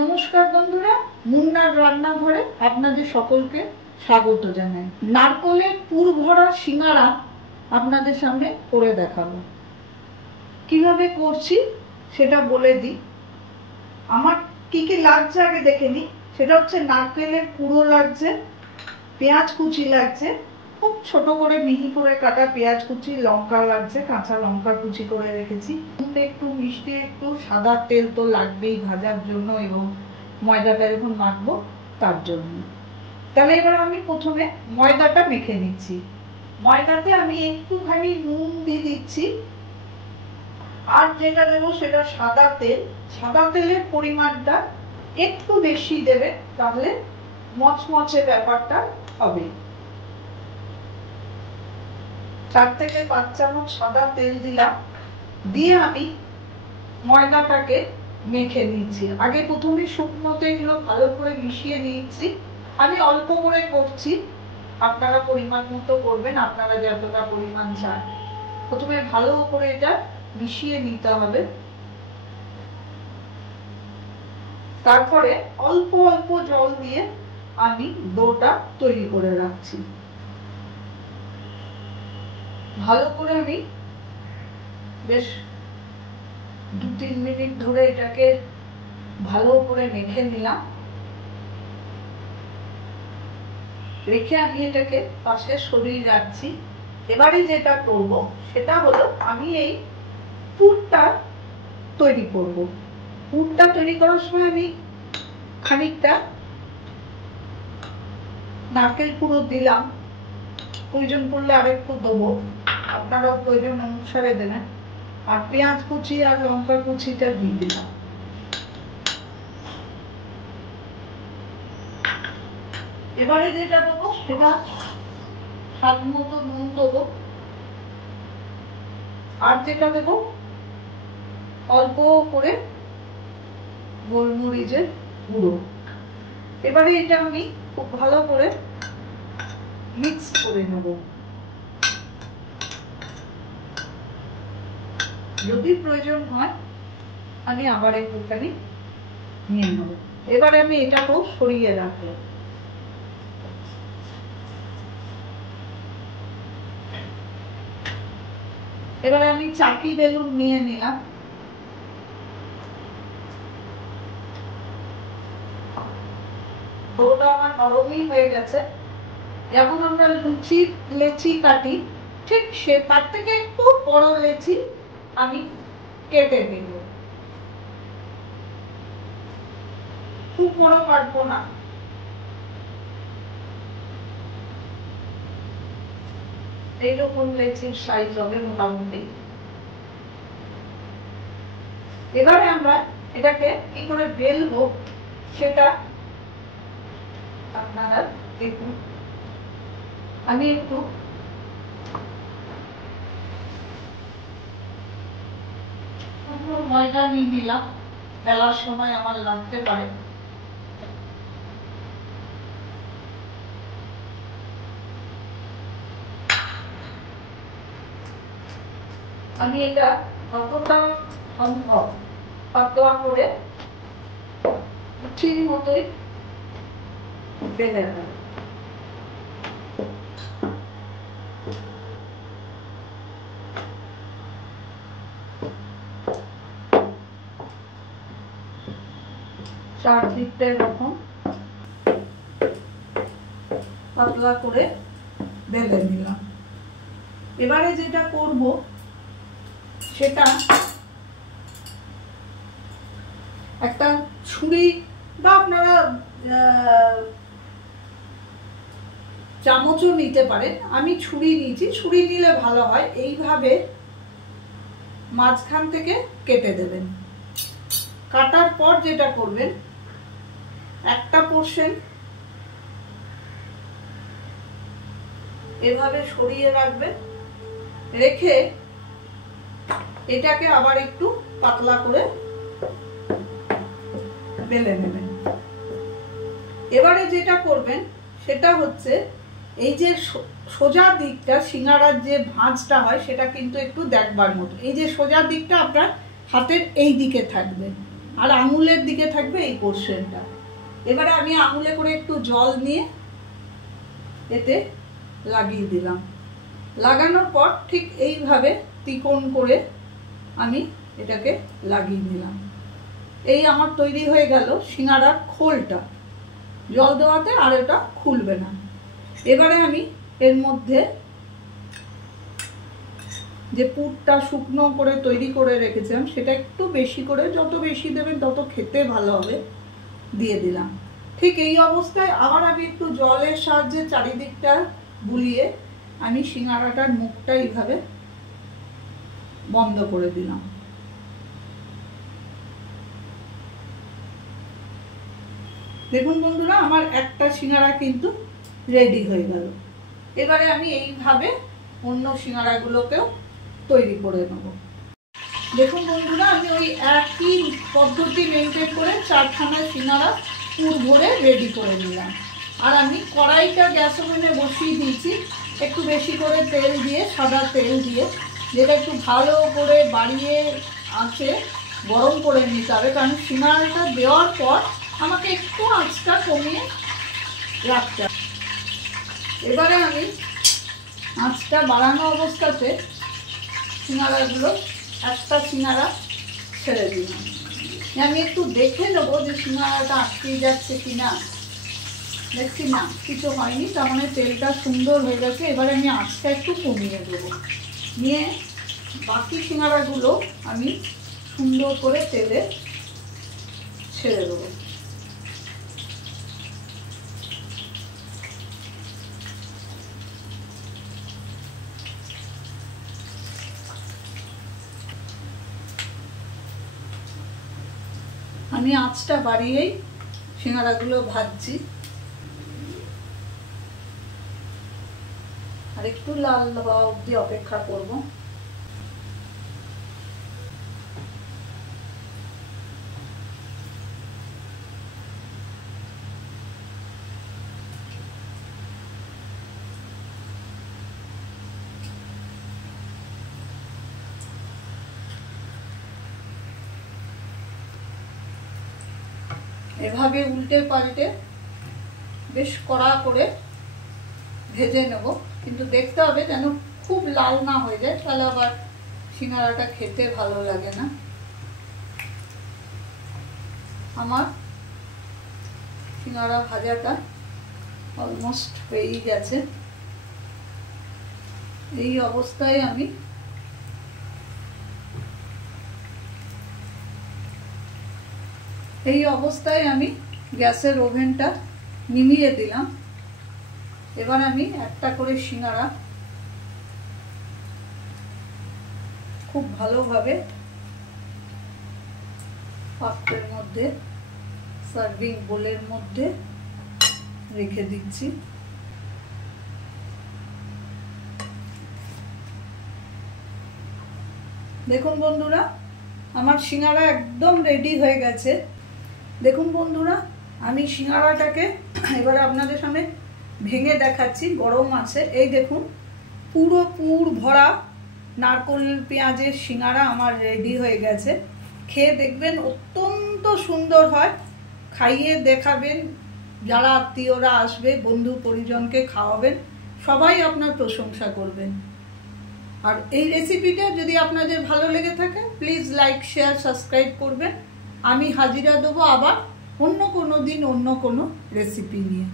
নমস্কার বন্ধুরা, মুন্নার রান্নাঘরে আপনাদের সকলকে স্বাগত জানাই। নারকেলের পুর ভরা সিঙ্গারা আপনাদের সামনে করে দেখাবো। কিভাবে করছি সেটা বলে দিই। আমার কি কি লাগছে আগে দেখে নিই। সেটা হচ্ছে নারকেলের পুরো লাগছে, পেঁয়াজ কুচি লাগছে, খুব ছোট করে মিহি করে কাটা পেঁয়াজ কুচি, লঙ্কা লাগছে, কাঁচা লঙ্কা কুচি করে রেখেছি, একটু মিষ্টি, একটু সাদা তেল তো লাগবেই ভাজার জন্য এবং ময়দাটা যখন মাখবো তার জন্য। তাহলে এবার আমি প্রথমে ময়দাটা মেখে নিচ্ছি। ময়দাতে আমি একটুখানি নুন দিয়ে দিচ্ছি, আর যেটা দেবো সেটা সাদা তেল। সাদা তেলের পরিমাণটা একটু বেশি দেবে, তাহলে মচমচে ব্যাপারটা হবে। 4 থেকে 5 চামচ সাদা তেল দিলাম, দিয়ে আমি ময়দাটাকে মেখে নিচ্ছি। আগে প্রথমে শুকনোতে এগুলো ভালো করে মিশিয়ে নিচ্ছি। আমি অল্প করে করছি, আপনারা পরিমাণ মতো করবেন, আপনারা যতটা পরিমাণ চান। প্রথমে ভালো করে এটা মিশিয়ে নিতে হবে, তারপরে অল্প অল্প জল দিয়ে আমি ডোটা তৈরি করে রাখছি। ভালো করে আমি বেশ 2-3 মিনিট ধরে এটাকে ভালো করে মেখে নিলাম। রেখে আমি এটাকে পাশে সরিয়ে রাখছি। এবারে যেটা করব সেটা হলো, আমি এই পুরটা তৈরি করব। পুরটা তৈরি করার সময় আমি খানিকটা নারকেল পুরো দিলাম, প্রয়োজন পড়লে আরেকটু দেবো, আপনারা প্রয়োজন অনুসারে দেবেন। আর পেঁয়াজ কুচি আর লঙ্কা কুচিটা দিয়ে দিলাম। এবারে যেটা দেবো সেটা স্বাদ মতো নুন দেবো, আর যেটা দেবো অল্প করে গোলমরিচের গুঁড়ো। এবারে এটা আমি খুব ভালো করে মিক্স করে নেব। যদি প্রয়োজন হয় আমি আবার একটুখানি নিয়ে নেব। এবারে আমি এটাকেও সরিয়ে রাখবো। এবারে আমি চাকি বেলুন নিয়ে নিলাম। ডোটা আমার নরমই হয়ে গেছে। যখন আমরা লুচি লেচি কাটি, ঠিক সে তার থেকে একটু বড় লেচি আমি কেটে দেব। খুব বড় কাটবো না, এইরকম লেচির সাইজ হবে মোটামুটি। এবারে আমরা এটাকে কি করে বেলবো সেটা আপনারা দেখুন। আমি একটু ময়দা নিয়ে নিলাম, বেলার সময় আমার লাগতে পারে। আমি এটা যতটা সম্ভব পাতলা করে ঠিক মতোই বেলে নেব। চারদিকটা এরকম পাতলা করে বেলে নিলাম। এবারে যেটা করব সেটা একটা ছুরি বা আপনারা চামচও নিতে পারেন। আমি ছুরি নিয়েছি, ছুরি নিলে ভালো হয়। এইভাবে মাঝখান থেকে কেটে দেবেন। কাটার পর যেটা করবেন, একটা পোর্শন এভাবে সরিয়ে রাখবেন, রেখে এটাকে আবার একটু পাতলা করে বেলে নেবেন। এবারে যেটা করবেন সেটা হচ্ছে, এই যে সোজা দিকটা সিঙ্গারার যে ভাঁজটা হয় সেটা কিন্তু একটু দেখবার মতো। এই যে সোজা দিকটা আপনার হাতের এই দিকে থাকবে, আর আঙুলের দিকে থাকবে এই পোর্শনটা। এবারে আমি আঙুলে করে একটু জল নিয়ে এতে লাগিয়ে দিলাম। লাগানোর পর ঠিক এইভাবে তিকোণ করে আমি এটাকে লাগিয়ে দিলাম। এই আমার তৈরি হয়ে গেল সিঙ্গারার খোলটা। জল দেওয়াতে আর এটা খুলবে না। এবারে আমি এর মধ্যে যে পুরটা শুকনো করে তৈরি করে রেখেছিলাম সেটা একটু বেশি করে, যত বেশি দেবেন তত খেতে ভালো হবে, দিয়ে দিলাম। ঠিক এই অবস্থায় আবার আমি একটু জলের সাহায্যে চারিদিকটা বুলিয়ে আমি সিঙ্গারাটার মুখটা এইভাবে বন্ধ করে দিলাম। দেখুন বন্ধুরা, আমার একটা সিঙ্গারা কিন্তু রেডি হয়ে গেল। এবারে আমি এইভাবে অন্য সিঙ্গারাগুলোকেও তৈরি করে নেব। দেখুন বন্ধুরা, আমি ওই একই পদ্ধতি মেনটেন করে 4খানা সিঙ্গারা পুর ভরে রেডি করে নিলাম। আর আমি কড়াইটা গ্যাস ওভেনে বসিয়ে দিয়েছি, একটু বেশি করে তেল দিয়ে, সাদা তেল দিয়ে, যেটা একটু ভালো করে বাড়িয়ে আঁচে গরম করে নিতে হবে, কারণ সিঙ্গারাটা দেওয়ার পর আমাকে একটু আঁচটা কমিয়ে রাখতে হবে। এবারে আমি আঁচটা বাড়ানো অবস্থাতে সিঙ্গারাগুলো একটা সিঙ্গারা ছেড়ে দিলাম। আমি একটু দেখে নেবো যে সিঙ্গারাটা আটকে যাচ্ছে কিনা। দেখছি না, কিছু হয়নি, তার মানে তেলটা সুন্দর হয়ে গেছে। এবারে আমি আঁচটা একটু কমিয়ে দেবো, নিয়ে বাকি সিঙ্গারাগুলো আমি সুন্দর করে তেলে ছেড়ে দেবো। আমি আঁচটা বাড়িয়েই সিঙ্গারাগুলো ভাজছি। আর একটু লাল হওয়া অবধি অপেক্ষা করব। এভাবে উল্টে পাল্টে বেশ কড়া করে ভেজে নেব, কিন্তু দেখতে হবে যেন খুব লাল না হয়ে যায়, তাহলে আবার সিঙ্গারাটা খেতে ভালো লাগে না। আমার সিঙ্গারা ভাজাটা অলমোস্ট হয়েই গেছে। এই অবস্থায় আমি গ্যাসের ওভেনটা নিভিয়ে দিলাম। এবার আমি একটা করে সিঙ্গারা খুব ভালোভাবে পাত্রের মধ্যে, সার্ভিং বোলের মধ্যে রেখে দিচ্ছি। দেখুন বন্ধুরা, আমার সিঙ্গারা একদম রেডি হয়ে গেছে। দেখুন বন্ধুরা, আমি সিঙ্গারাটাকে এবারে আপনাদের সামনে ভেঙে দেখাচ্ছি, গরম আছে। এই দেখুন, পুরো পুর ভরা নারকোল পেঁয়াজের সিঙ্গারা আমার রেডি হয়ে গেছে। খেয়ে দেখবেন অত্যন্ত সুন্দর হয়। খাইয়ে দেখাবেন, যারা আত্মীয়রা আসবে, বন্ধু পরিজনকে খাওয়াবেন, সবাই আপনার প্রশংসা করবেন। আর এই রেসিপিটা যদি আপনাদের ভালো লেগে থাকে, প্লিজ লাইক, শেয়ার, সাবস্ক্রাইব করবেন। আমি হাজিরা দেবো আবার অন্য কোনো দিন অন্য কোনো রেসিপি নিয়ে।